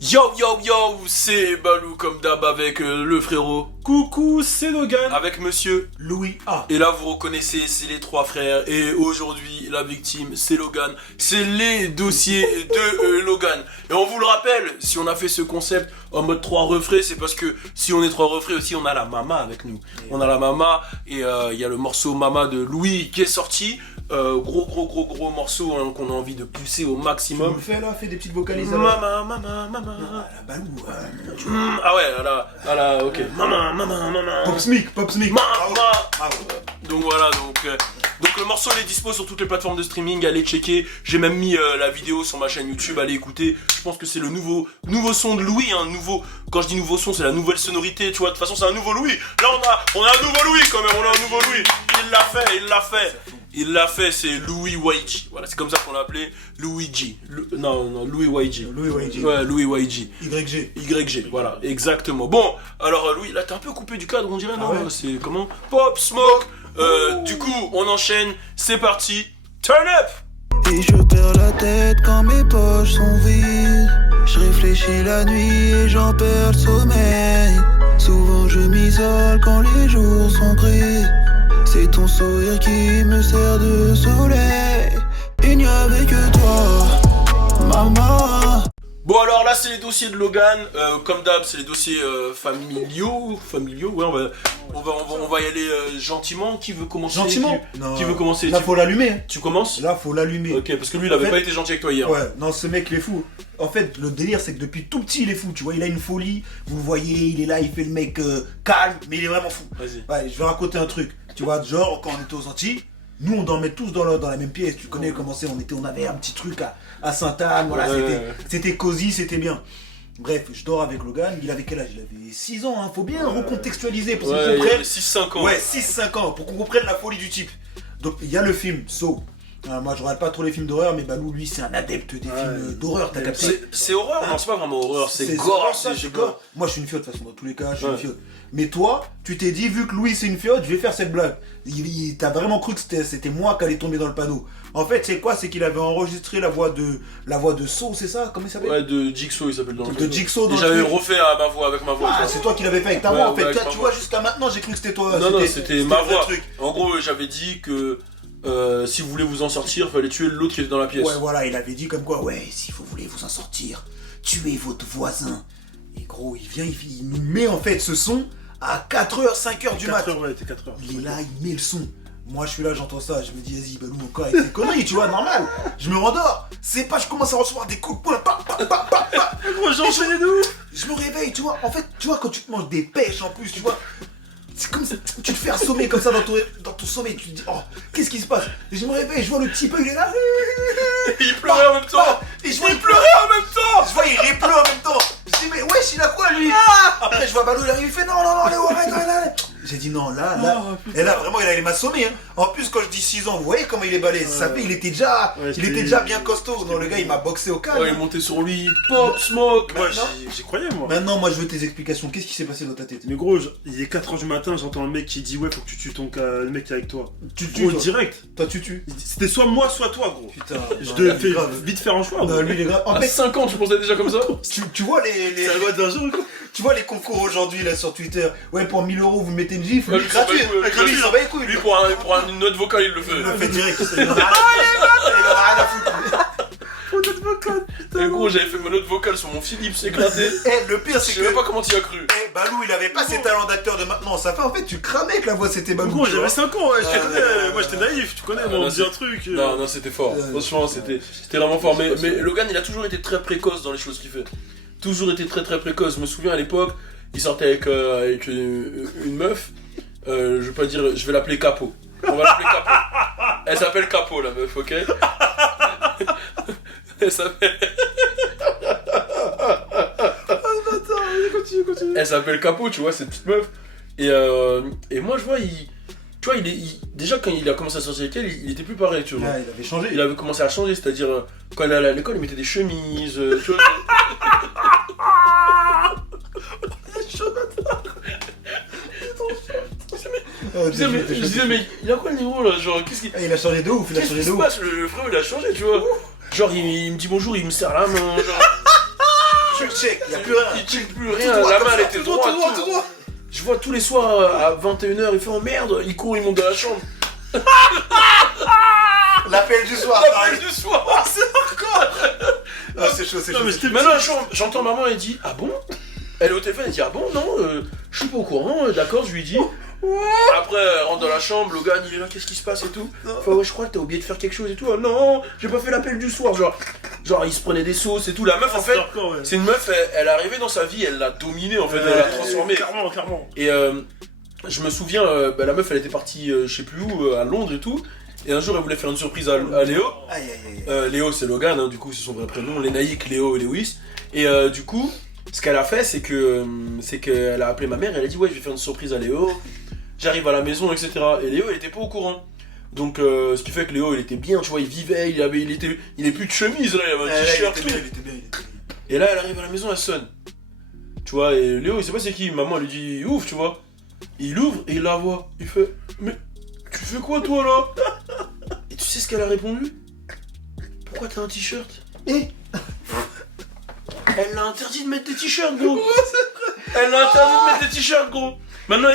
Yo yo yo, c'est Balou comme d'hab avec le frérot. Coucou, c'est Logan. Avec monsieur Louis A. Et là vous reconnaissez, c'est les trois frères. Et aujourd'hui, la victime, c'est Logan. C'est les dossiers de Logan. Et on vous le rappelle, si on a fait ce concept en mode trois refrains, c'est parce que si on est trois refrains aussi, on a la mama avec nous. On a la mama et il y a le morceau Mama de Louis qui est sorti. Gros morceau hein, qu'on a envie de pousser au maximum. Tu me fais là, fais des petites vocalisations. Mama. La Balou. Ah ouais, là, ok. Mama. Pop Smic. Mama. Donc voilà, donc le morceau il est dispo sur toutes les plateformes de streaming, allez checker. J'ai même mis la vidéo sur ma chaîne YouTube, allez écouter. Je pense que c'est le nouveau son de Louis, hein, quand je dis nouveau son, c'est la nouvelle sonorité, tu vois. De toute façon, c'est un nouveau Louis. Là, on a un nouveau Louis quand même, on a un nouveau Louis. Il l'a fait, c'est Louis YG. Voilà, c'est comme ça qu'on l'a appelé, Louis G. Louis YG. Ouais, Louis YG. YG, voilà, exactement. Bon, alors Louis, là t'es un peu coupé du cadre, on dirait, non? Ouais. C'est comment? Pop Smoke. Du coup, on enchaîne, c'est parti. Turn up. Et je perds la tête quand mes poches sont vides. Je réfléchis la nuit et j'en perds le sommeil. Souvent je m'isole quand les jours sont gris. C'est ton sourire qui me sert de soleil. Il n'y avait que toi, maman. Bon alors là c'est les dossiers de Logan, comme d'hab c'est les dossiers familiaux, ouais on va y aller gentiment. Qui veut commencer? Gentiment? Qui veut commencer? Là, faut l'allumer. Hein. Tu commences? Là, faut l'allumer. Ok, parce que lui il avait pas été gentil avec toi hier. Ouais, non, ce mec, il est fou. En fait, le délire, c'est que depuis tout petit, il est fou. Tu vois, il a une folie. Vous le voyez, il est là, il fait le mec calme, mais il est vraiment fou. Vas-y. Ouais, je vais raconter un truc. Tu vois, genre, quand on était aux Antilles, nous, on dormait tous dans la même pièce. Tu connais comment c'est, on avait un petit truc à Sainte-Anne. Voilà, c'était cosy, c'était bien. Bref, je dors avec Logan. Il avait quel âge? Il avait 6 ans. Hein. Faut bien recontextualiser pour qu'on comprenne. 6-5 ans. Ouais, 6-5 ans, pour qu'on comprenne la folie du type. Donc, il y a le film So. Moi, je regarde pas trop les films d'horreur, mais Balou, lui, c'est un adepte des films d'horreur. T'as capté? C'est horreur? Non, c'est pas vraiment horreur, c'est gore. C'est gore. Moi, je suis une fiotte, de toute façon, dans tous les cas, je suis une fiotte. Mais toi, tu t'es dit, vu que Louis, c'est une fiotte, je vais faire cette blague. T'as vraiment cru que c'était moi qui allais tomber dans le panneau. En fait, c'est quoi? C'est qu'il avait enregistré la voix de So, c'est ça? Comment il s'appelle? Ouais, de Jigsaw, il s'appelle dans le De Jigsaw dans le le j'avais truc. refait ma voix avec ma voix. Ah, c'est toi qui l'avais fait avec ta voix, en fait. avec Tu vois, jusqu'à maintenant, j'ai cru que c'était toi. Non, c'était ma voix. Truc. En gros, j'avais dit que si vous voulez vous en sortir, fallait tuer l'autre qui était dans la pièce. Ouais, voilà, il avait dit comme quoi, ouais, si vous voulez vous en sortir, tuez votre voisin. Et gros, il vient, il nous met en fait ce son à 4h, 5h du mat. 4h, ouais, t'es 4h. Il est là, il met le son. Moi, je suis là, j'entends ça, je me dis, vas-y, Balou, encore avec tes conneries, tu vois, normal. Je me rendors. C'est pas, je commence à recevoir des coups de poing, Gros, j'enchaîne-nous. Je me réveille, tu vois. En fait, tu vois, quand tu te manges des pêches en plus, tu vois. C'est comme ça, tu te fais assommer comme ça dans ton sommeil, tu te dis, oh, qu'est-ce qui se passe? Et je me réveille, je vois le petit peu, il est là. Il pleurait en même temps. Et je vois, Il pleurait en même temps. Je vois, il répleu en même temps. Je dis, mais wesh, il a quoi lui? Après, je vois Balou, il arrive, il fait non, Léo, arrête. J'ai dit non, là. Et là, vraiment, il allait m'assommer. Hein. En plus, quand je dis 6 ans, vous voyez comment il est balèze. Ça fait, il était déjà bien costaud. Non, le gars, il m'a boxé au calme. Ouais, il est monté sur lui. Pop, smoke. Moi, j'y croyais, moi. Maintenant, moi, je veux tes explications. Qu'est-ce qui s'est passé dans ta tête? Mais gros, il est 4h du matin, j'entends un mec qui dit ouais, faut que tu tues le mec qui est avec toi. Tu Gros, toi. direct. Toi, tu tues. C'était soit moi, soit toi, gros. Putain. Je non, devais lui, grave. vite faire un choix. Non, gros. lui, il est grave. En À fait, 5 ans, tu pensais déjà comme ça? tu vois les C'est la loi d'un jour, gros. tu vois les concours aujourd'hui là sur Twitter. Ouais, pour 1000 €, vous mettez une gifle. Ouais, Lui, lui, il s'en bat gratuit. les couilles, Lui, il s'en bat les couilles. Lui, pour une note vocale, il le fait. Il le fait direct. Il en a rien à foutre. Et gros, j'avais fait ma note vocale sur mon Philips éclaté. Eh, le pire, Je c'est sais même que. pas comment tu y as cru. Eh, Balou, il avait pas ses talents d'acteur de maintenant. Ça fait en fait, tu cramais que la voix c'était Balou. Gros, tu j'avais vois. 5 ans, ouais, je te connais. Moi, j'étais naïf, tu connais, moi, on non, me dit un truc. Non, c'était fort. Franchement, c'était vraiment fort. Mais Logan, il a toujours été très précoce dans les choses qu'il fait. Toujours été très précoce. Je me souviens à l'époque, il sortait avec une meuf. Je vais pas dire, je vais l'appeler Capo. On va l'appeler Capo. Elle s'appelle Capo, la meuf, ok? Elle s'appelle. Continue. Elle s'appelle Capo, tu vois, cette petite meuf. Et moi, je vois, tu vois, déjà quand il a commencé à sortir avec elle, il était plus pareil, tu vois. Ouais, il avait changé. Il avait commencé à changer, c'est-à-dire, quand elle allait à l'école, il mettait des chemises, tu vois. Je disais, mais il a quoi le niveau là? Genre, qu'est-ce qu'il. Il a changé de ouf, il a Qu'est-ce changé qui de se ouf. passe? Le frérot, il a changé, tu vois. Genre, il me dit bonjour, il me serre la main, genre. check, y a plus rien. Il check plus rien, droit, la comme main ça, elle était tout droit, droite. tout droit, tout. tout droit. Je vois tous les soirs à 21h, il fait oh merde, il court, il monte dans la chambre. L'appel du soir, ça L'appel arrive. du soir, c'est encore. Ah, c'est chaud, c'est Non, chaud. mais c'est c'était- Maintenant, j'entends maman, elle dit ah bon. Elle est au téléphone, elle dit ah bon, non, je suis pas au courant, d'accord, je lui dis. Après, elle rentre dans la chambre, Logan il est là, qu'est-ce qui se passe et tout. Enfin, ouais, je crois que t'as oublié de faire quelque chose et tout. Ah, non, j'ai pas fait l'appel du soir, genre il se prenait des sauces et tout. La meuf, en fait, hardcore, ouais. c'est une meuf, elle est arrivée dans sa vie, elle l'a dominée en fait, elle l'a transformée. Clairement, clairement. Et je me souviens, la meuf, elle était partie, je sais plus où, à Londres et tout. Et un jour, elle voulait faire une surprise à Léo. Aïe, aïe, aïe. Léo, c'est Logan, hein, du coup, c'est son vrai prénom. Lénaïque, Léo et Lewis. Et du coup, ce qu'elle a fait, c'est qu'elle a appelé ma mère. Elle a dit ouais, je vais faire une surprise à Léo. J'arrive à la maison, etc. Et Léo, il était pas au courant. Donc, ce qui fait que Léo, il était bien, tu vois, il vivait, il est plus de chemise là, il avait un Il t-shirt. était bien, il était bien. Et là, elle arrive à la maison, elle sonne. Tu vois, et Léo, il sait pas c'est qui. Maman, elle lui dit ouf, tu vois. Il ouvre et il la voit. Il fait mais tu fais quoi toi là? Et tu sais ce qu'elle a répondu? Pourquoi t'as un t-shirt? Et Elle l'a interdit de mettre des t-shirts, gros. Elle l'a interdit de mettre des t-shirts, gros. Maintenant,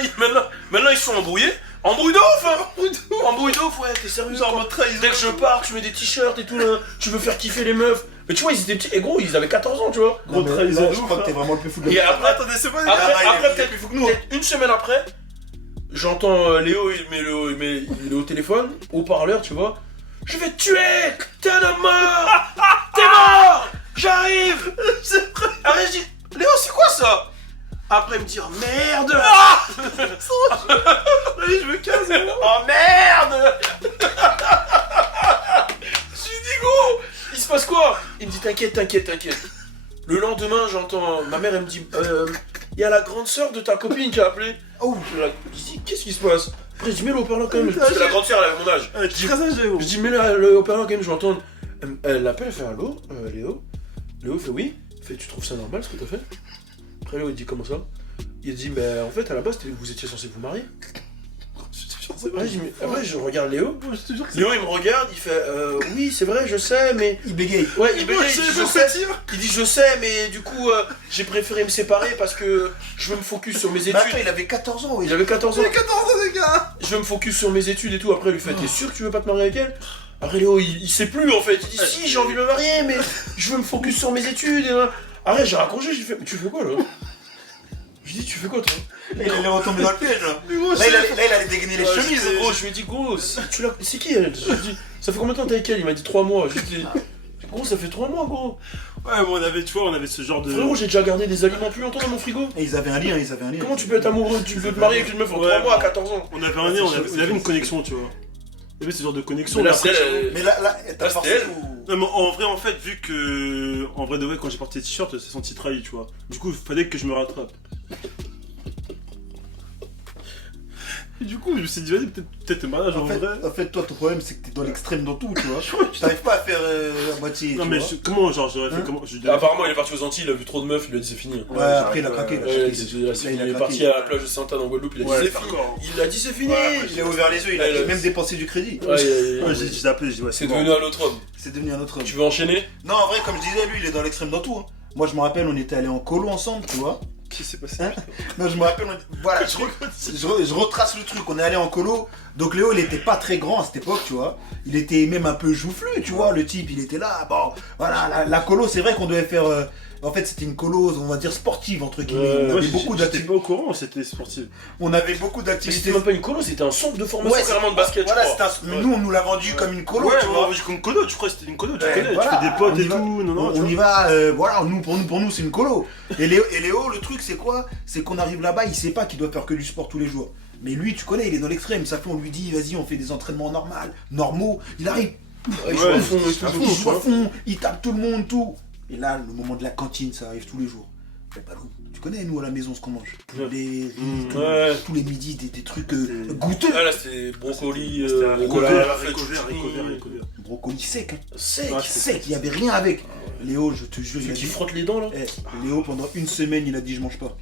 ils sont embrouillés. Embrouille de ouf, hein. Embrouille de ouf, ouais, t'es sérieux? Genre, mode trahison. Dès que je pars, tu mets des t-shirts et tout là. Tu veux faire kiffer les meufs. Mais tu vois, ils étaient petits. Et gros, ils avaient 14 ans, tu vois. Gros trahison, de je ouf, crois que hein. t'es vraiment le plus fou de Et la après, Attendez, c'est pas après, il est plus fou que nous. peut-être une semaine après, j'entends Léo, il est au téléphone, au parleur, tu vois. Je vais te tuer! T'es un homme mort! T'es mort! J'arrive! Après, je dis, Léo, c'est quoi ça? Après, il me dit, oh merde! Allez, je me casse, gros. Oh merde! Je lui dis, gros, il se passe quoi? Il me dit, t'inquiète. Le lendemain, j'entends, ma mère, elle me dit, il y a la grande sœur de ta copine qui a appelé. Oh, Je dis, qu'est-ce qui se passe? Après, je dis, mets le haut-parleur quand même. Parce que la grande sœur, elle avait mon âge. Tu es très âgé, gros. Je dis, mets le haut-parleur quand même, je vais entendre. Elle l'appelle, elle fait, allô, Léo? Léo fait, oui. Elle fait, tu trouves ça normal ce que t'as fait? Après, Léo, il dit, comment ça? Il dit, mais en fait, à la base, vous étiez censé vous marier. Après, je regarde Léo. Léo, il me regarde, il fait, oui, c'est vrai, je sais, mais. il bégaye. Ouais, il bégaye, il dit, je sais. Il dit, je sais, mais du coup, j'ai préféré me séparer parce que je veux me focus sur mes Mais études. attends, il avait 14 ans, oui. Il avait 14 ans. 14 ans, les gars. Je veux me focus sur mes études et tout. Après, il lui fait, t'es sûr que tu veux pas te marier avec elle? Après, Léo, il sait plus en fait. Il dit, si, j'ai envie de me marier, mais je veux me focus sur mes études. Après, j'ai raccroché, j'ai fait, mais tu fais quoi là? Je dis, tu fais quoi toi? Là, il allait retomber dans le piège, là. Gros, Là, il allait dégainer les chemises, gros, je lui ai dit, gros, c'est qui elle? Je lui ai dit, ça fait combien de temps t'es avec elle? Il m'a dit 3 mois. Je lui ai dit, gros, ça fait 3 mois, gros. Ouais, mais on avait ce genre de. Frérot, j'ai déjà gardé des aliments plus longtemps dans mon frigo. Et ils avaient un lien, Comment tu peux être amoureux? Tu veux te marier avec une meuf en 3 mois à 14 ans? On avait un lien, on avait une connexion, tu vois. Il y avait ce genre de connexion. Mais là, après, Mais là, t'as Là, forcé c'était elle. ou... Non, mais en vrai, en fait, vu que. En vrai, de vrai, quand j'ai porté le t-shirt, c'est senti trahi, tu vois. Du coup, il fallait que je me rattrape. Et du coup, je me suis dit, vas-y, peut-être le mariage en vrai. En fait, toi, ton problème, c'est que t'es dans l'extrême dans tout, tu vois. Tu t'arrives pas à faire la moitié. Non, tu mais vois. comment, genre, j'aurais fait Hein comment Apparemment, il est parti aux Antilles, il a vu trop de meufs, il lui a dit c'est fini. Ouais, après, il a craqué. là. Il est parti à la plage de Sainte-Anne en Guadeloupe, il a dit c'est fini. Il a dit c'est fini. Il a ouvert les yeux, il a même dépensé du crédit. Ouais, J'ai appelé, j'ai dit, ouais, c'est bon. devenu un autre homme. C'est devenu un autre homme. Tu veux enchaîner? Non, en vrai, comme je disais, lui, il est dans l'extrême dans tout. Hein. Moi, je me rappelle, on était allés en colo ensemble, tu vois. Qu'est-ce qui s'est passé? Hein Non, je me rappelle, voilà, je retrace le truc. On est allé en colo. Donc Léo, il était pas très grand à cette époque, tu vois. Il était même un peu joufflu, tu vois. Le type, il était là. Bon, voilà, la colo, c'est vrai qu'on devait faire. En fait, c'était une colo, on va dire sportive entre guillemets. On avait beaucoup J'étais d'activités. pas au courant, c'était sportif. On avait beaucoup Mais d'activités. c'était même pas une colo, c'était un centre de formation Ouais, carrément de basket. Voilà, je crois. mais nous, on nous l'a vendu comme une colo, Ouais, tu vois. j'ai comme colo, tu crois que c'était une colo, tu Ouais, connais, voilà, tu fais des potes on y et va. tout. Non, On y va, voilà, pour nous, c'est une colo. Et Léo, le truc, c'est quoi? C'est qu'on arrive là-bas, il sait pas qu'il doit faire que du sport tous les jours. Mais lui, tu connais, il est dans l'extrême. Ça fait, on lui dit, vas-y, on fait des entraînements normaux. Il arrive, Il joue à fond et tout. il joue à fond, il tape tout le monde, tout. Et là, le moment de la cantine, ça arrive tous les jours. Mais pas nous. Tu connais, nous, à la maison, ce qu'on mange. Poulet, riz, Ouais. tous les midis, des trucs goûteux. Ah là c'était brocoli, C'était un brocoli, haricot vert. Brocoli sec, hein. sec. Ouais, Sec, il y avait rien avec. Léo, je te jure, il a Qui dit. frotte les dents là. Léo, pendant une semaine, il a dit je mange pas.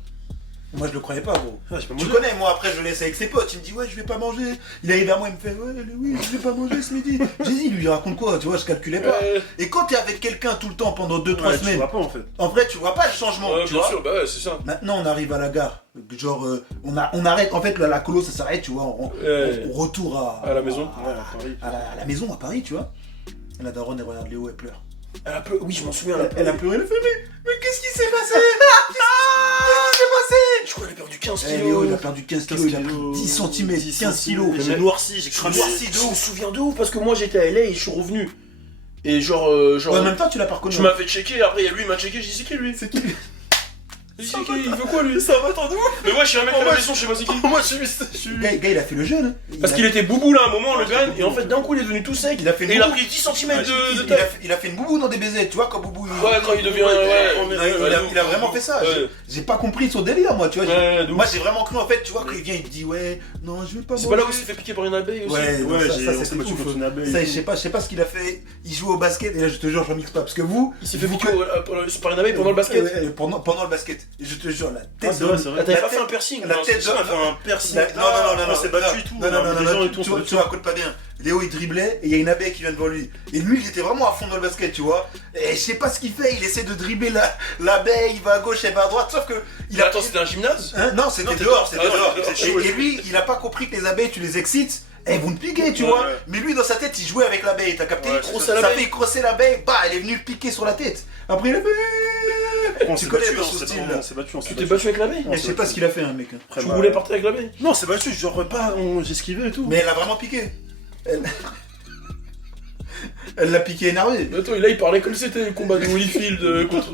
Moi je le croyais pas, gros. Ah, j'ai pas Tu mangé. connais, moi après je le laisse avec ses potes, il me dit ouais je vais pas manger. Il arrive vers moi, il me fait ouais oui je vais pas manger ce midi. J'ai dit lui il raconte quoi, tu vois, je calculais pas. Et quand t'es avec quelqu'un tout le temps pendant 2-3 Ouais, tu semaines, vois pas en fait. en vrai tu vois pas le changement, Ouais, tu bien vois. sûr, bah ouais, c'est ça. Maintenant on arrive à la gare, genre on arrête, en fait la colo ça s'arrête, tu vois, on retour À la maison. Ouais, à Paris. à la maison à Paris, tu vois. Et la daronne elle regarde Léo, elle pleure. Elle a oui, je m'en souviens. Elle a pleuré, elle a fait mais qu'est-ce qui s'est passé? Qu'est-ce qui s'est passé? Je crois qu'elle a perdu 15 Eh, kilos. Léo il a perdu 15 kilos, il a pris 10 cm, 15 kilos. J'ai noirci, j'ai cramé. Noirci de Je me ouf. souviens de ouf parce que moi j'étais à LA et je suis revenu. Et genre. Ouais, en même temps tu l'as pas reconnu. Je m'avais checké, après lui il m'a checké, j'ai dit c'est qui lui? C'est qui? J'ai dit, c'est qui? Il veut quoi lui? Ça va, t'en où? Mais ouais, je suis un mec de la maison, je sais pas c'est qui. Moi, je suis. Gars, il a fait le jeune. Hein. Parce qu'il était boubou là à un moment, le gars, et en fait d'un coup il est devenu tout sec. Il a fait Et une il a boubou. pris 10 cm de Il taille. a fait une boubou dans des baisers, tu vois, quand Boubou. Ouais, quand il devient. Il a vraiment fait ça. Ouais. J'ai pas compris son délire, moi, tu vois. Ouais, de Moi, ouf. j'ai vraiment cru, en fait, tu vois, quand il vient, il te dit, ouais, non, je vais pas C'est manger. pas là où il s'est fait piquer par une abeille aussi? Ouais, Ouais, ça, j'ai ça, on s'est c'était battu ouf. contre une abeille. Ça, je sais pas ce qu'il a fait. Il joue au basket, et là, je te jure, j'en mixe pas. Parce que vous. Il s'est fait piquer par une abeille pendant le basket? Pendant le basket. Et je te jure, la Ah, tête c'est vrai, c'est Ah, vrai. t'avais La pas fait tête- un piercing? la Non, tête c'est ça, de- on a fait un piercing. Non, On s'est battu et tout. Non, Les gens et tout, on s'est tu racontes pas bien. Léo il driblait et il y a une abeille qui vient devant lui. Et lui il était vraiment à fond dans le basket, tu vois. Et je sais pas ce qu'il fait, il essaie de dribbler l'abeille, il va à gauche, elle va à droite, sauf que. Il a attends, c'était un gymnase? Hein non, c'était Non, t'es dehors, dehors. c'était dehors. Ah, c'est chaud, Et lui, il a pas compris que les abeilles, tu les excites, elles vont te piquer, tu Ouais, vois. ouais. Mais lui, dans sa tête, il jouait avec l'abeille, t'as capté? Ouais, crosser Ça l'abeille. fait crosser l'abeille, bah, elle est venue le piquer sur la tête. Après, il a fait. On Tu s'est connais battu, dans on ce s'est style-là. on s'est battu, on s'est Tu t'es battu. battu avec l'abeille? Mais je sais pas ce qu'il a fait, hein, mec. hein. Après, Tu bah, voulais partir avec l'abeille? Non, c'est battu, genre pas, j'ai esquivé et tout. Mais elle a vraiment piqué. Elle Elle l'a piqué énervé. Mais attends, là il parlait comme c'était le combat de Holyfield contre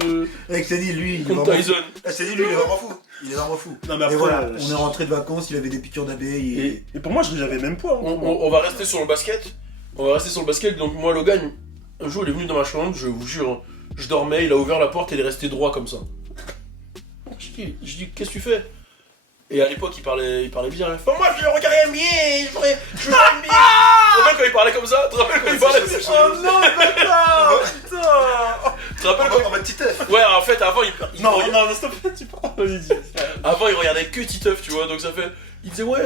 Et je t'ai dit, lui, il est contre vraiment Tyson. Je t'ai dit, lui, il est vraiment fou. Il est vraiment fou. Non, mais Et après, voilà, on est rentré de vacances, il avait des piqûres d'abeilles et. Et pour moi, j'avais même pas. On va rester sur le basket. On va rester sur le basket. Donc moi, Logan, un jour il est venu dans ma chambre, je vous jure, hein, je dormais, il a ouvert la porte et il est resté droit comme ça. Je dis qu'est-ce que tu fais? Et à l'époque il parlait bizarre. Il fait, moi je regardais NBA, je jouais NBA. Tu te rappelles quand il parlait comme ça? Tu te rappelles quand il parlait? Oh non, putain. Tu te rappelles quand En mode Titeuf. Ouais, en fait avant il Non, non, stop, tu parles, vas-y, dis. avant il regardait que Titeuf, tu vois. Donc ça fait il disait ouais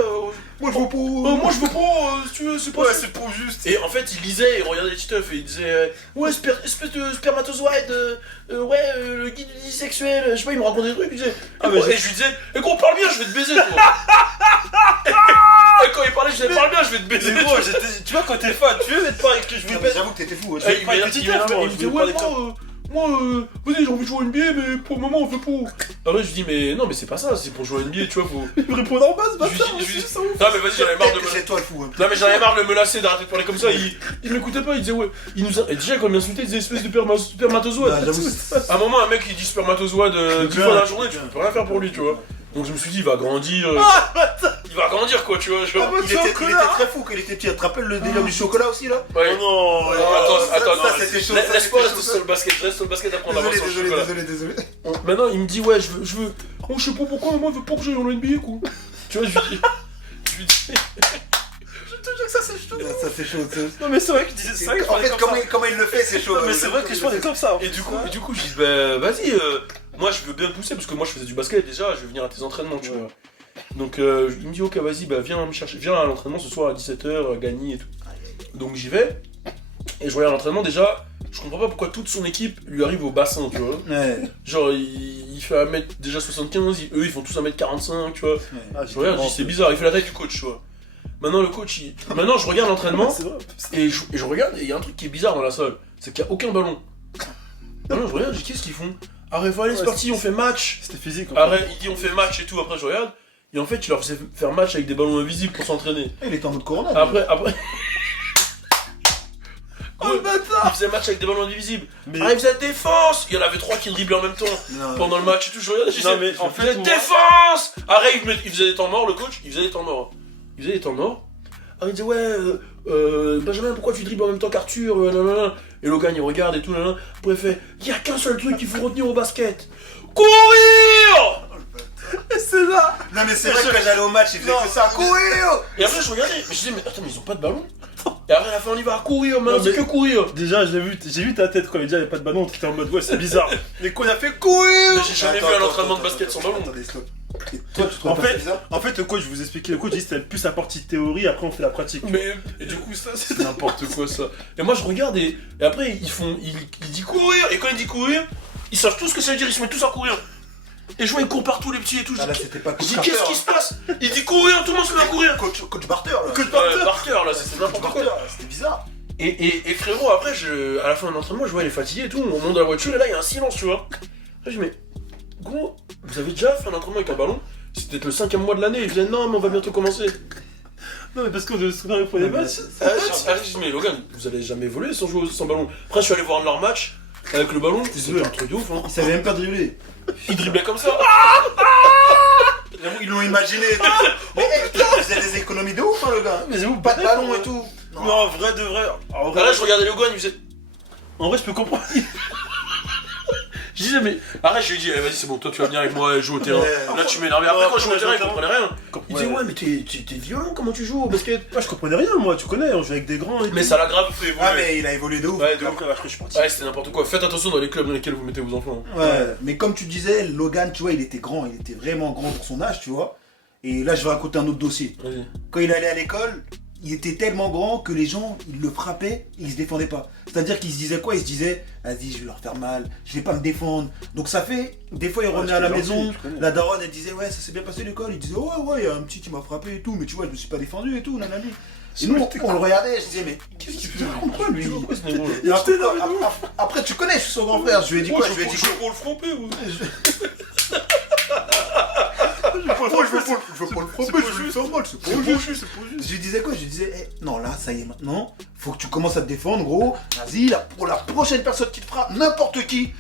Moi, je veux pas. moi je veux pas si tu veux c'est pas Ouais, ça. c'est pour juste. Et en fait, il lisait, il regardait les Titeuf et il disait ouais, espèce de spermatozoïde, le guide du vie sexuel, je sais pas, il me racontait des trucs, il disait. Ah, mais et je lui disais, gros, parle bien, je vais te baiser, toi. Et quand il parlait, je disais, parle bien, je vais te baiser. Mais gros, tu vois, quand t'es fan, tu veux être pas avec que je Non, veux mais pas. J'avoue que t'étais fou. Et il pas me avec Titeuf, moi, il me je disait, voulais ouais, parler moi, vas-y, j'ai envie de jouer au NBA, mais pour le moment, on fait pas. Après, je lui dis, mais non, mais c'est pas ça, c'est pour jouer au NBA, tu vois, faut. Il me répond en base, Je lui dis, non, mais vas-y, j'en avais marre de me. C'est toi le fou. hein. Non mais j'en avais marre de me lasser, d'arrêter de parler comme ça, il m'écoutait pas, il disait ouais, il nous a... Et déjà quand il m'insultait, il disait espèce de spermatozoïde. Bah, j'avoue. À un moment un mec il dit spermatozoïde 10 bien, fois dans la je journée, veux tu bien. peux rien faire pour lui, tu vois. Donc je me suis dit il va grandir, il va grandir quoi, tu vois. Genre... Il était très fou quand il était petit. Tu te rappelles le délire du chocolat aussi là? Ouais. Oh non, Attends, ça, c'était chaud, ça, laisse-moi c'était rester chaud. sur le basket, je reste sur le basket après on avance sur le chocolat. Désolé. Maintenant il me dit ouais, je veux... Oh je sais pas pourquoi, moi je veux pas que j'aille dans le NBA quoi. Tu vois, je lui dis... Je te jure que ça c'est chaud. Ça c'est chaud. Non, mais c'est vrai que tu disais ça. En fait, comment il le fait, c'est chaud. Non, mais c'est vrai que je parlais comme ça. Et du coup, je dis, bah vas-y, moi je veux bien pousser parce que moi je faisais du basket déjà, je vais venir à tes entraînements, tu vois. Donc il me dit, ok, vas-y, bah viens me chercher, viens à l'entraînement ce soir à 17h, Gagny et tout. Donc j'y vais, et je regarde l'entraînement déjà, je comprends pas pourquoi toute son équipe lui arrive au bassin, tu vois. Ouais. Genre il fait 1m déjà 75, eux ils font tous 1m45, tu vois. Ah, Je regarde, je dis, c'est bizarre, il fait la taille du coach, tu vois. Maintenant le coach, maintenant je regarde l'entraînement. C'est vrai. Et je regarde, et il y a un truc qui est bizarre dans la salle, c'est qu'il n'y a aucun ballon. Non, je regarde, je dis qu'est-ce qu'ils font? Arrête, allez, c'est parti, on fait match. C'était physique. Arrête, il dit on fait match et tout, après je regarde, et en fait il leur faisait faire match avec des ballons invisibles pour s'entraîner. Il était en mode Corona. Après. Oh le bâtard. Il faisait match avec des ballons invisibles. Mais- Ah, il faisait défense! Il y en avait 3 qui driblaient en même temps Non. pendant le match et tout, je regarde, je disais, Non, mais en fait, moi- défense! Arrête, il faisait des temps morts, le coach, il faisait des temps morts. Il faisait des temps morts. Ah, il disait, ouais, Benjamin, pourquoi tu dribbles en même temps qu'Arthur? Nanana. Et Logan, il regarde et tout, nanana. Après, il fait, il y a qu'un seul truc qu'il faut retenir au basket. Courir! C'est là. Non mais c'est vrai que quand j'allais au match, il faisait que ça. Courir. Et après, je regardais, je disais, mais attends, mais ils ont pas de ballon? Et après, à la fin, on y va à courir, maintenant, Non, c'est mais- que courir. Déjà, j'ai vu ta tête quand il dit il n'y avait pas de ballon, t'étais en mode ouais, c'est bizarre. Mais qu'on a fait courir. Mais j'ai jamais vu un entraînement de basket sans ballon. Attendez, stop. Et toi, tu trouves En pas fait, ça bizarre? En fait, le coach, je vous expliquais, le coach dit c'était plus la partie théorie, après on fait la pratique. Mais et du coup ça c'est n'importe quoi ça. Et moi je regarde et après il dit courir et quand il dit courir, ils savent tous ce que ça veut dire, ils se mettent tous à courir. Et je vois ils courent partout les petits et tout. Ah là, c'était pas Je coach dis Carter, qu'est-ce qui se passe? Il dit courir, tout le monde se met à courir. Coach Barter, là. Que de Barter là, c'est Coach n'importe Barter, quoi. là, c'était bizarre. Et frérot après à la fin de l'entraînement je vois il est fatigué et tout, on monte dans la voiture et là il y a un silence tu vois. Là je dis mais gros, vous avez déjà fait un entraînement avec un ballon? C'était peut-être le 5e mois de l'année, il disait non mais on va bientôt commencer. Non, mais parce qu'on devait se souvenir pour les matchs. Je dis mais Logan, vous allez jamais évoluer sans jouer sans ballon. Après je suis allé voir leur match avec le ballon, c'était un truc de ouf hein. Il savait même pas dribbler. Il driblait comme ça. J'avoue, ils l'ont imaginé et tout. Mais putain, il faisait des économies de ouf, hein, le gars. Mais c'est vous, Pas de ballon et tout. Non, en vrai de vrai. En Ah, vrai, là je regardais Logan, il faisait. en vrai, je peux comprendre. Je disais mais arrête, je lui ai dit vas-y c'est bon, toi tu vas venir avec moi jouer au terrain. Ouais. Là tu m'énerves. Après quand je jouais au terrain il Ouais. comprenait rien. Il disait Ouais. ouais mais t'es violent, comment tu joues au basket? Moi, je comprenais rien, moi, tu connais, on joue avec des grands et Mais tout. ça l'a grave fait évoluer. Ah, mais il a évolué de ouf. Ouais, de ouf. Après, je suis parti. Ouais c'était n'importe quoi. Faites attention dans les clubs dans lesquels vous mettez vos enfants. Ouais, mais comme tu disais, Logan, tu vois, il était grand, il était vraiment grand pour son âge, tu vois. Et là, je vais raconter un autre dossier. Vas-y. Quand il allait à l'école, il était tellement grand que les gens, ils le frappaient, et ils se défendaient pas. C'est-à-dire qu'ils se disaient quoi? Ils se disaient, vas-y, je vais leur faire mal, je vais pas me défendre. Donc ça fait, des fois, il revenait à la j'étais gentil, maison, je connais. la daronne, elle disait, ouais, ça s'est bien passé l'école. Il disait, ouais, il y a un petit qui m'a frappé et tout, mais tu vois, je me suis pas défendu et tout, nanani. Et nous, on le regardait, je disais, mais qu'est-ce qu'il fait quoi, lui? Pourquoi ce niveau là? Et après, tu connais, je suis son grand frère, je lui ai dit quoi? Je lui ai dit pour le frapper ou? je veux pas le frapper, je lui fais mal, c'est pas juste. c'est pas juste. Je lui disais quoi? Je lui disais, non là, ça y est maintenant, faut que tu commences à te défendre, gros. Vas-y, pour la prochaine personne qui te frappe, n'importe qui,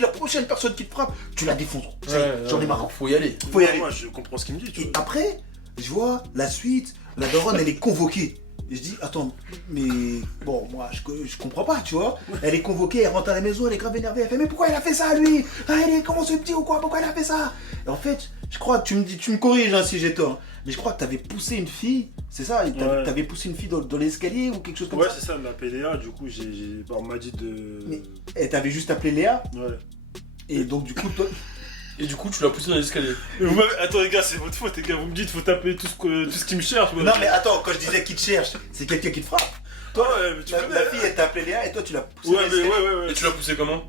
la prochaine personne qui te frappe, tu la défonces. Ça y est, j'en ai marre. Faut y aller. Faut y aller. Moi, je comprends ce qu'il me dit, tu Et vois. après, je vois la suite, la daronne, elle est convoquée. Et je dis, attends, mais bon, moi, je comprends pas, tu vois. Elle est convoquée, elle rentre à la maison, elle est grave énervée. Elle fait, mais pourquoi elle a fait ça, lui? Ah, elle est, comment ce petit ou quoi? Pourquoi elle a fait ça? Et en fait, je crois, tu me corriges hein, si j'ai tort, mais je crois que t'avais poussé une fille, c'est ça? Ouais. T'avais poussé une fille dans l'escalier ou quelque chose comme Ouais, ça? c'est ça, elle m'a appelé Léa, du coup, on m'a dit de. Mais et t'avais juste appelé Léa, Ouais. et donc du coup, toi. Et du coup, tu l'as poussé dans l'escalier. Mais attends, les gars, c'est votre faute, les gars, vous me dites, faut taper tout ce qui me cherche. Non, mais attends, quand je disais qu'il te cherche, c'est quelqu'un qui te frappe. Toi, ouais, mais tu connais. La fille, elle t'a appelé Léa, et toi, tu l'as poussé Ouais, dans mais l'escalier. ouais. Et tu l'as poussé comment?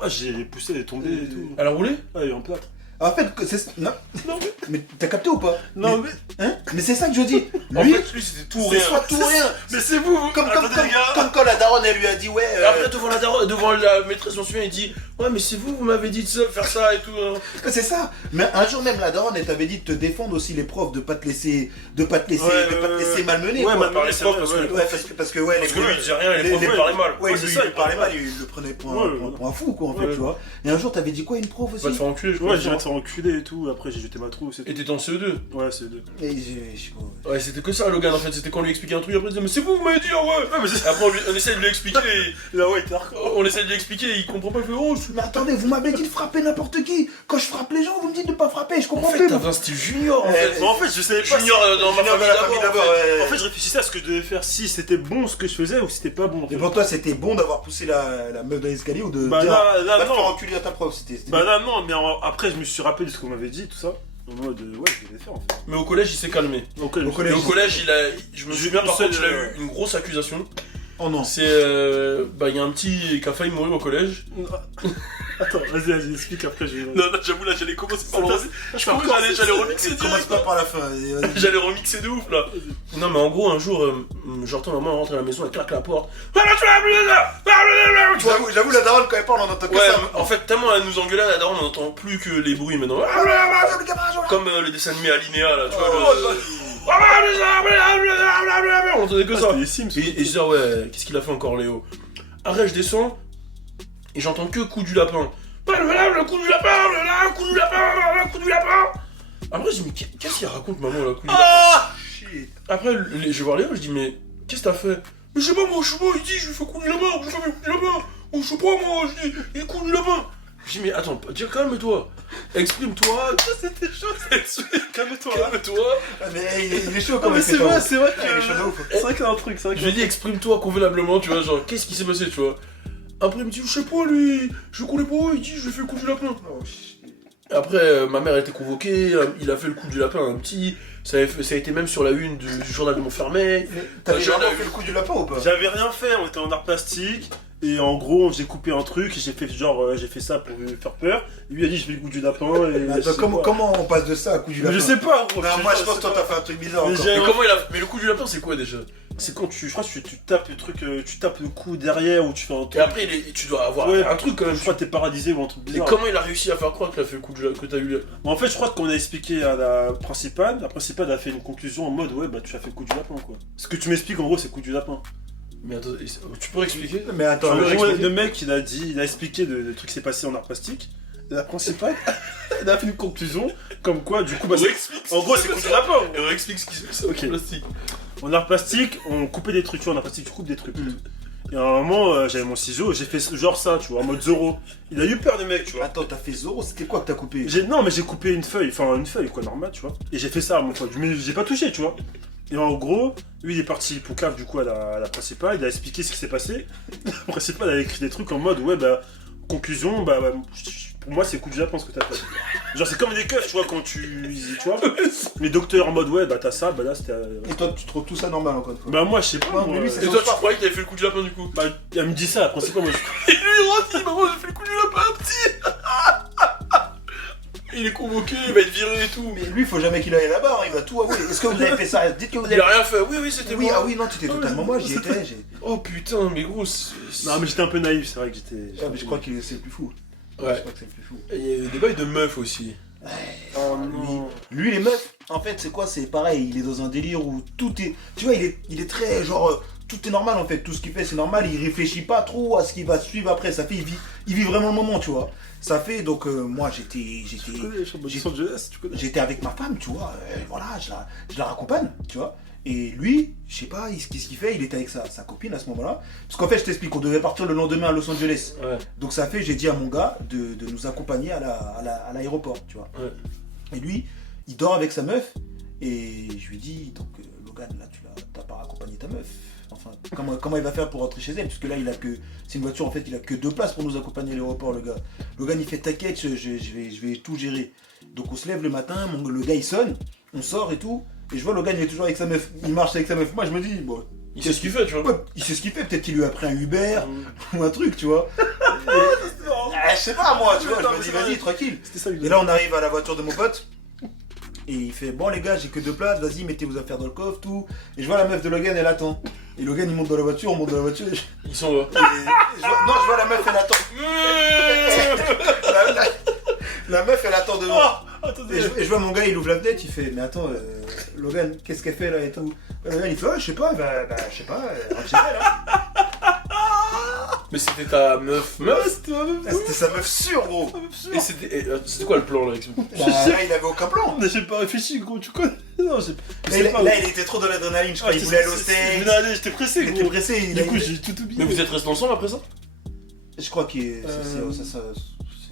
Ah, j'ai poussé, elle est tombée et tout. Elle a roulé? Ah, il est en plâtre. En fait, c'est. Non, Non, mais t'as capté ou pas? Non, mais. Hein? Mais c'est ça que je dis. En Lui, fait, lui c'était tout c'est rien. soit tout ou rien. Mais c'est vous, Comme Attendez, les gars. quand la daronne, elle lui a dit, ouais. Et après, devant la maîtresse, on se souvient, il dit ouais, mais c'est vous m'avez dit de faire ça et tout. Hein. C'est ça. Mais un jour même, la daronne, elle t'avait dit de te défendre aussi les profs, de pas te laisser, Ouais, malmener. Ouais, quoi. Par les c'est profs, vrai, parce que ouais. Ouais, parce que ouais, Parce que lui, il disait rien et les les- profs, les- il parlait mal. Ouais, Ouais, c'est lui, ça, il parlait mal, il le prenait pour un fou, quoi, en fait, Ouais. tu vois. Et un jour, t'avais dit quoi, une prof Va aussi? te faire enculer, je crois. Ouais, j'irais te faire enculer et tout, après j'ai jeté ma trousse et Et tout. t'étais en CE2. Ouais, c'est deux. Et je- Ouais, c'était que ça, Logan, en fait. C'était quand on lui expliquait un truc, après il disait mais c'est vous, vous m'avez dit, ah ouais. Ouais, mais c'est Et après, on essaie de lui expliquer. Là, ouais, t'es hardcore. On essaie de lui expliquer et il comprend pas. Il fait oh, Mais attendez, vous m'avez dit de frapper n'importe qui. Quand je frappe les gens, vous me dites de pas frapper, je En comprends fait, plus. t'avais un style junior, en fait. Mais en fait, je savais pas. Junior dans ma Junior famille de la famille d'abord. d'abord, ouais. En fait, je réfléchissais à ce que je devais faire, si c'était bon ce que je faisais ou si c'était pas bon. En fait. Et pour toi, c'était bon d'avoir poussé la meuf dans l'escalier ou de Bah dire là, va te faire non. enculer à ta prof? C'était Bah là, non, mais après, je me suis rappelé de ce qu'on m'avait dit, tout ça. En mode, ouais, je devais faire en fait. Mais au collège, il s'est calmé. Donc, Au Et collège. au collège, je me J'ai souviens eu par une contre, il a seule, eu une grosse accusation. Oh non. C'est. Bah, il y a un petit qui a failli mourir au collège. Attends, vas-y, explique après. Non, j'avoue, là, j'allais commencer par le. Je J'allais remixer Commence direct. pas par la fin. vas-y. J'allais remixer de ouf là. Non, mais en gros, un jour, j'entends maman rentrer à la maison, elle claque la porte. Tu vois. J'avoue, la daronne, quand elle parle, on entend que Ouais, ça. en fait, tellement elle nous engueulait, la daronne, on n'entend plus que les bruits maintenant. Comme le dessin animé Alinéa là, tu vois. On entendait que ça. les Sims. Et je dis, ah ouais, qu'est-ce qu'il a fait encore, Léo? Après, je descends et j'entends que coup du lapin. Le coup du lapin, le coup du lapin, le coup du lapin. Après, je dis, mais qu'est-ce qu'il raconte, maman, le coup du lapin? Ah shit. Après, je vais voir Léo, je dis, mais qu'est-ce que t'as fait? Mais je sais pas, moi, je sais pas, il dit, je lui fais coup du lapin, je lui fais coup du lapin. Oh, je sais pas, moi, je dis, il est coup du lapin. Je dis, mais attends, calme-toi, exprime-toi. C'était chaud, Calme-toi. calme-toi. Ah, mais il est chaud Non, quand mais même. c'est vrai Il est chaud que. de ouf. C'est vrai qu'il y a un truc, c'est vrai Je lui ai dit, exprime-toi convenablement, tu vois, genre, qu'est-ce qui s'est passé, tu vois. Après, il me dit, je sais pas, lui, je connais pas, il dit, je lui fais coup du lapin. Oh shit. Après, ma mère a été convoquée, il a fait le coup du lapin à un petit, ça a été même sur la une du journal de Montfermeil. T'avais Jeune vraiment a eu- fait le coup du lapin ou pas? J'avais rien fait, on était en art plastique. Et en gros, j'ai coupé un truc, et j'ai fait genre, j'ai fait ça pour lui faire peur. Et lui a dit, je fais le coup du lapin. Et Mais je attends, sais comment, pas. comment on passe de ça à coup du Mais lapin? je sais pas, gros. Non, moi je pense que toi t'as fait un truc bizarre Mais encore. j'ai- Mais comment il a. Mais le coup du lapin, c'est quoi déjà? C'est quand je crois que tu tapes le truc, tu tapes le coup derrière ou tu fais un Et truc. après, tu dois avoir Ouais, un truc quand même. Je crois que t'es paralysé ou un truc Mais bizarre. comment il a réussi à faire croire qu'il a fait le coup du lapin que t'as eu là? Mais en fait, je crois qu'on a expliqué à la principale a fait une conclusion en mode ouais, bah tu as fait le coup du lapin quoi. Ce que tu m'expliques en gros, c'est le coup du lapin. Mais attends, tu pourrais expliquer? Mais attends, Tu veux expliquer Le mec, il a expliqué le truc qui s'est passé en art plastique. Et la principale, elle a fait une conclusion comme quoi, du coup, bah, en gros, c'est le coup du lapin. Et on explique ce qui se passe Ok. en plastique. En art plastique, on coupait des trucs, tu vois, en art plastique, tu coupes des trucs. Et à un moment, j'avais mon ciseau, j'ai fait genre ça, tu vois, en mode Zoro. Il a eu peur, le mec, tu vois. attends, t'as fait Zoro, c'était quoi que t'as coupé? Non, mais j'ai coupé une feuille quoi, normal, tu vois. Et j'ai fait ça à mon pote, mais j'ai pas touché, tu vois. Et en gros, lui il est parti poucave du coup à la principale, il a expliqué ce qui s'est passé. La principale elle a écrit des trucs en mode ouais bah conclusion pour moi c'est le coup du lapin ce que t'as fait. Genre c'est comme des keufs tu vois quand tu vois. Les docteurs en mode ouais bah t'as ça, bah là c'était. Et toi tu trouves tout ça normal encore une fois? Bah moi je sais pas. Non, mais moi, lui, c'est Et toi, tu croyais que t'avais fait le coup du lapin du coup? bah elle me dit ça, la principale moi je... Et lui, il rentre, il dit maman, j'ai fait le coup du lapin, petit. Il est convoqué, il va être viré et tout. Mais lui faut jamais qu'il aille là-bas, hein, il va tout avouer. Est-ce que vous avez fait ça? Dites que vous Il avez a rien fait. Oui, c'était Oui, moi. ah oui, non, tu étais totalement moi, j'y étais. Oh putain, mais gros. Non mais j'étais un peu naïf, c'est vrai que j'étais. Ah, mais je crois que c'est le plus fou. Ouais. Je crois que c'est le plus fou. Il y a des bails de meufs aussi. Oh non. Lui, les meufs, en fait, c'est quoi? C'est pareil, il est dans un délire où tout est. Tu vois, il est très genre. Tout est normal en fait, tout ce qu'il fait c'est normal, il réfléchit pas trop à ce qu'il va suivre après, ça fait, il vit vraiment le moment, tu vois. Ça fait, donc moi j'étais avec ma femme, tu vois, voilà, je la raccompagne, tu vois. Et lui, je sais pas, qu'est-ce qu'il fait? Il était avec sa copine à ce moment-là. Parce qu'en fait, je t'explique, on devait partir le lendemain à Los Angeles. Ouais. Donc ça fait, j'ai dit à mon gars de nous accompagner à l'aéroport, tu vois. Ouais. Et lui, il dort avec sa meuf. Et je lui dis, donc Logan, là, t'as pas raccompagné ta meuf. Enfin, comment il va faire pour rentrer chez elle? Parce que là, c'est une voiture, en fait, il a que 2 places pour nous accompagner à l'aéroport, le gars. Logan, il fait t'inquiète, je vais tout gérer. Donc on se lève le matin, le gars il sonne, on sort et tout. Et je vois Logan, il est toujours avec sa meuf, il marche avec sa meuf. Moi, je me dis, bon. Il sait ce qu'il fait, tu vois. Ouais, il sait ce qu'il fait, peut-être qu'il lui a pris un Uber ou un truc, tu vois. Je sais pas, moi, tu vois, je me dis, vas-y, tranquille. C'était ça, Et là, on arrive à la voiture de mon pote. Et il fait, bon les gars, j'ai que 2 places, vas-y, mettez vos affaires dans le coffre, tout. Et je vois la meuf de Logan, elle attend. Et Logan, il monte dans la voiture, on monte dans la voiture. Ils sont là. Je vois la meuf, elle attend. La meuf, elle attend devant. Et je vois mon gars, il ouvre la fenêtre, il fait, mais attends, Logan, qu'est-ce qu'elle fait là et tout? Logan, il fait, je sais pas, je sais pas, rentre chez elle, hein. Mais c'était ta meuf. C'était sa meuf sûre, gros. Et c'était quoi le plan là? Là, il avait aucun plan. J'ai pas réfléchi, gros, tu connais. Non, Là, il était trop dans l'adrénaline, je crois, il voulait aller au steak. J'étais pressé, Il gros. était pressé. Du coup, j'ai tout oublié. Mais vous êtes restés ensemble après ça? Je crois qu'il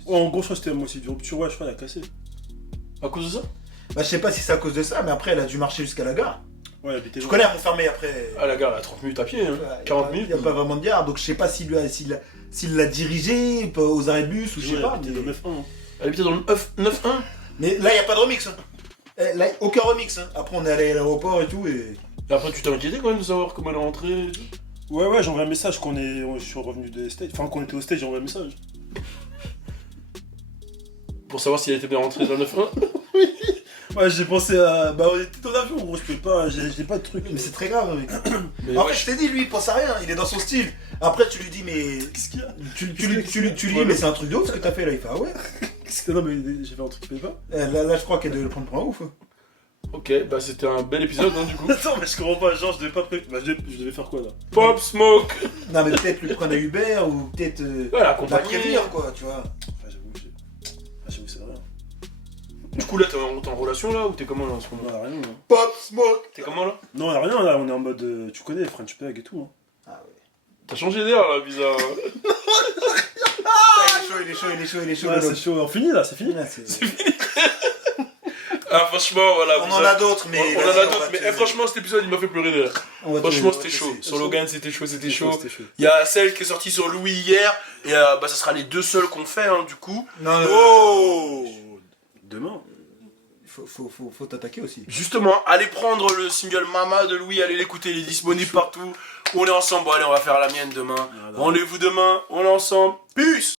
Ouais, en gros, je crois que c'était moi aussi du rupture, ouais, je crois, elle a cassé. À cause de ça? Bah, je sais pas si c'est à cause de ça, mais après, elle a dû marcher jusqu'à la gare. Ouais, elle habitait Je connais à Montfermeil après. Ah, la gare, à 30 minutes à pied, hein. 40 minutes. Il n'y a pas vraiment de gare, donc je sais pas s'il l'a dirigé aux arrêts de bus ou je sais pas. Elle habitait dans 9-1. Elle habitait dans le 9-1. Mais là, il n'y a pas de remix. Hein. Là, aucun remix. Hein. Après, on est allé à l'aéroport et tout. Et Et après, tu t'es inquiété quand même de savoir comment elle est rentrée et tout? Ouais, j'ai envoyé un message quand je suis revenu des stage. Enfin, quand on était au stage, j'ai envoyé un message. Pour savoir si elle était bien rentrée dans le 9-1? Ouais, j'ai pensé à. Bah, on était dans l'avion, gros, je peux pas. J'ai pas de truc. mais c'est très grave, mec. Mais En ouais, fait, je t'ai dit, lui, il pense à rien. Il est dans son style. Après, tu lui dis, mais. Qu'est-ce qu'il y a Tu lui dis, mais c'est un truc de ouf ce que t'as fait là. Il fait, ah ouais. Non, mais j'ai fait un truc qui fait pas. Là, je crois qu'elle devait le prendre pour un ouf. Ok, bah c'était un bel épisode, hein, du coup. Attends, mais je comprends pas, genre, je devais pas préparer. Bah, je devais faire quoi là? Pop Smoke! Non, mais peut-être lui prendre un Uber ou peut-être. Ouais, La l'accompagner. prévenir, quoi, tu vois. Enfin, j'avoue, c'est rien. Du coup, là, t'es en relation là ou t'es comment là en ce Non, moment? elle a rien, hein. Pop Smoke. T'es comment là? Non, elle a rien là, on est en mode. Tu connais, French Peg et tout. Hein. Ah ouais. T'as changé d'air là, bizarre. Il est chaud. Ouais, c'est chaud, on finit là, c'est fini. Là, c'est- Ah, franchement, voilà. On vous en avez- a d'autres, mais. On en vas-y, a va d'autres, mais te- franchement, cet épisode il m'a fait pleurer de rire. on va te- Franchement, on va c'était te- chaud. c'est- Sur Logan, c'était chaud. C'était chaud. Il y a celle qui est sortie sur Louis hier, et bah ça sera les 2 seuls qu'on fait, hein, du coup. Non, Oh Demain. Faut t'attaquer aussi. Justement, allez prendre le single Mama de Louis, allez l'écouter, il est disponible partout. On est ensemble, bon allez, on va faire la mienne demain. Voilà. Rendez-vous demain, on est ensemble. Peace.